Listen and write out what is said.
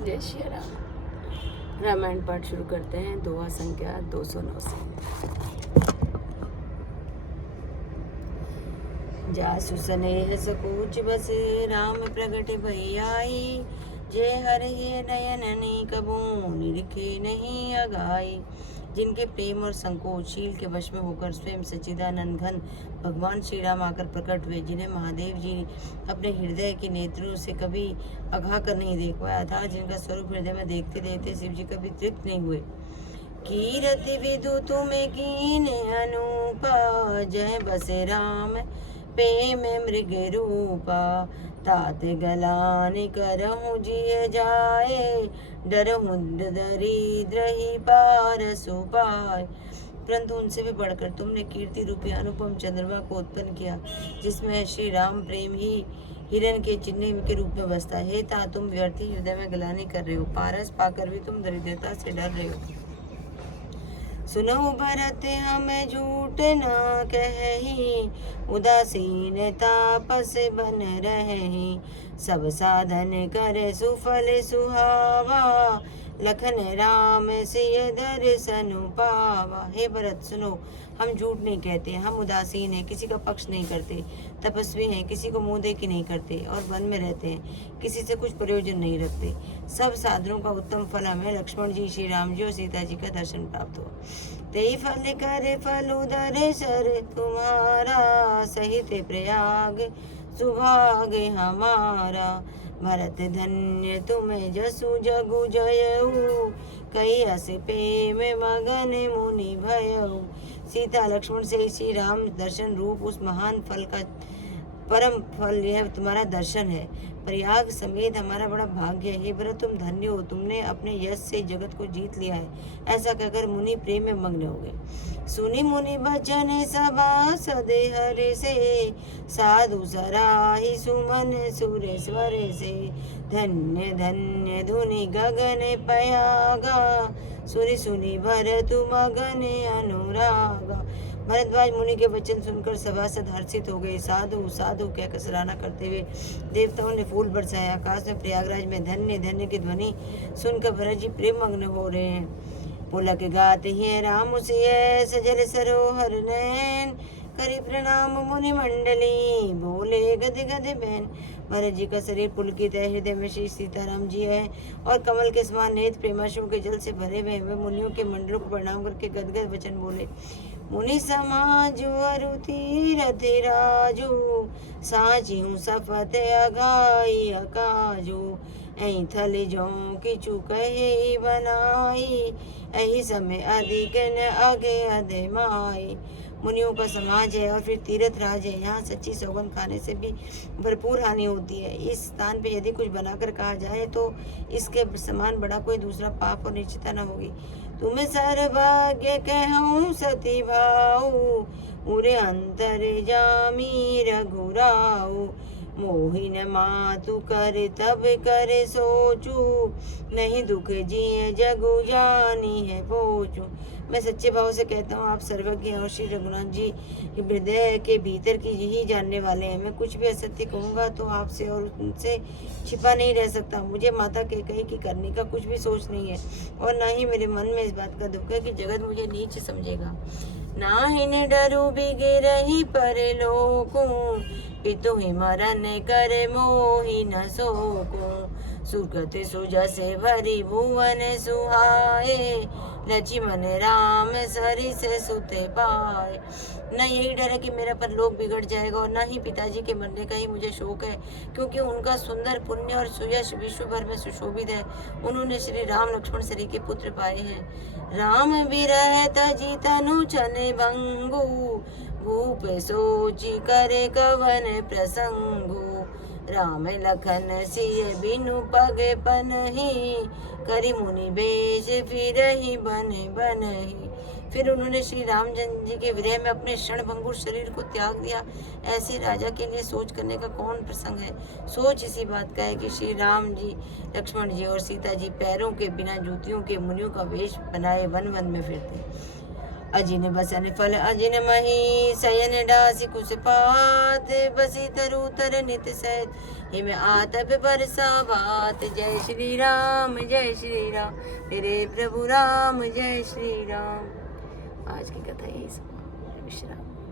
जय श्री राम। रामायण पाठ शुरू करते हैं। दोहा संख्या 209 से। जासु स्नेह सकोच बस राम प्रगट भई आई। जय हर ये नयन ने कबू निरखे नहीं अगाई। जिनके प्रेम और संकोचशील के वश में होकर स्वयं सच्चिदानंद घन भगवान श्री राम आकर प्रकट हुए, जिन्हें महादेव जी अपने हृदय के नेत्रों से कभी अघा कर नहीं देख पाया था, जिनका स्वरूप हृदय में देखते देखते शिव जी कभी तृप्त नहीं हुए। कीरति विदु तुम्हें कीन अनुपा, जय बसे राम प्रेम मृग रूपा। तात गलान करहु जिय जाए, डरहु दरिद्र ही पारस पाए। परंतु उनसे भी बढ़कर तुमने कीर्ति रूपी अनुपम चंद्रमा को उत्पन्न किया, जिसमें श्री राम प्रेम ही हिरण के चिन्ह के रूप में बसता है। ता तुम व्यर्थी हृदय में गलानी कर रहे हो, पारस पाकर भी तुम दरिद्रता से डर रहे हो। सुनो भरत हमें झूठ न कही, उदासीन तापस बन रहे। सब साधन करे सुफल सुहावा, लखन राम सिय दर्शन पावा। हे भरत सुनो, हम झूठ नहीं कहते, हम उदासीन हैं, किसी का पक्ष नहीं करते, तपस्वी हैं, किसी को मुंह देखी नहीं करते और वन में रहते हैं, किसी से कुछ प्रयोजन नहीं रखते। सब साधनों का उत्तम फल हमें लक्ष्मण जी, श्री राम जी और सीता जी का दर्शन प्राप्त हुआ। तेई फल करे फल उदर सर तुम्हारा, सहित प्रयाग सुभाग हमारा। भरत धन्य तुम्हें जसु जगु जयऊ, कई अस प्रेम मगन मुनि भयऊ। सीता लक्ष्मण से श्री राम दर्शन रूप उस महान फल का परम फल यह तुम्हारा दर्शन है। प्रयाग समेत हमारा बड़ा भाग्य है। हे भरत तुम धन्य हो, तुमने अपने यश से जगत को जीत लिया है। ऐसा कहकर मुनि प्रेम में मग्न हो गए। सुनि मुनि बचन सभा सदे हरे से, साधु सराहि सुमन सुरेश्वर से। धन्य धन्य धुनि गगन पयागा, सुनि सुनि भरत मगन अनुरागा। भरद्वाज मुनि के वचन सुनकर सभासद हर्षित हो गए। साधु साधु कहकर सराहना करते हुए देवताओं ने फूल बरसाए। आकाश में प्रयागराज में धन्य धन्य की ध्वनि सुनकर भरत जी प्रेम मग्न हो रहे हैं। पुलक गात ही राम सिय, सजल सरोहर नैन। करी प्रणाम मुनि मंडली, बोले गद गद बहन। भरत जी का शरीर पुलकित है, हृदय में श्री सीताराम जी है और कमल के समान नेत्र प्रेमाश्रु के जल से भरे हुए। वे मुनियों के मंडलों को प्रणाम करके गदगद वचन बोले। मुनि समाज अरु तीरथ राजू, साझी सफत अघाई अकाजू। ऐ थल जो किचु कहे बनाई, ऐही समय अधिक न अगे अधमाई। मुनियों का समाज है और फिर तीर्थ राज है। यहाँ सच्ची सौगंध खाने से भी भरपूर हानि होती है। इस स्थान पे यदि कुछ बनाकर कहा जाए तो इसके समान बड़ा कोई दूसरा पाप और निश्चिता न होगी। तुम्हें सर्वज्ञ कहूँ सती भाऊ, उरे अंतर जामी रघुराऊ। मोहिन मातु कर तब कर सोचू, नहीं दुख जिए जगु जानी है पोचू। मैं सच्चे भाव से कहता हूँ, आप सर्वज्ञ और श्री रघुनाथ जी हृदय के भीतर की यही जानने वाले हैं। मैं कुछ भी असत्य कहूँगा तो आपसे और उनसे छिपा नहीं रह सकता। मुझे माता कैकेयी की करने का कुछ भी सोच नहीं है और ना ही मेरे मन में इस बात का दुख है कि जगत मुझे नीच समझेगा। ना ही डरू बिगे रही पर लोको, पितु ही मरण करे मोहि न सोको। सुगत सुजा से भरी भुवन सुहाए, लक्ष्मण राम सरी से सुते पाए। न यही डर है कि मेरा परलोक बिगड़ जाएगा और न ही पिताजी के मरने का ही मुझे शोक है, क्योंकि उनका सुंदर पुण्य और सुयश विश्व भर में सुशोभित है। उन्होंने श्री राम लक्ष्मण सरी के पुत्र पाए हैं। राम विरह तजी तनु छन भंगु, भूप सोची करे कवन प्रसंगु। राम लखन सिय बिनु पग पनहि, करी मुनि बेश फिर ही बने बनहि। फिर उन्होंने श्री रामचंद्र जी के विरह में अपने क्षणभंगुर शरीर को त्याग दिया। ऐसे राजा के लिए सोच करने का कौन प्रसंग है। सोच इसी बात का है कि श्री राम जी, लक्ष्मण जी और सीता जी पैरों के बिना जूतियों के मुनियों का वेश बनाए वन वन में फिरते। अजिन बसन फल अजिन मही, शयन डासी कुछ पात। बसी तरु तर नित सहित, हिम आतप बरसावात। जय श्री राम मेरे प्रभु राम, जय श्री राम। आज की कथा यही सब, विश्राम।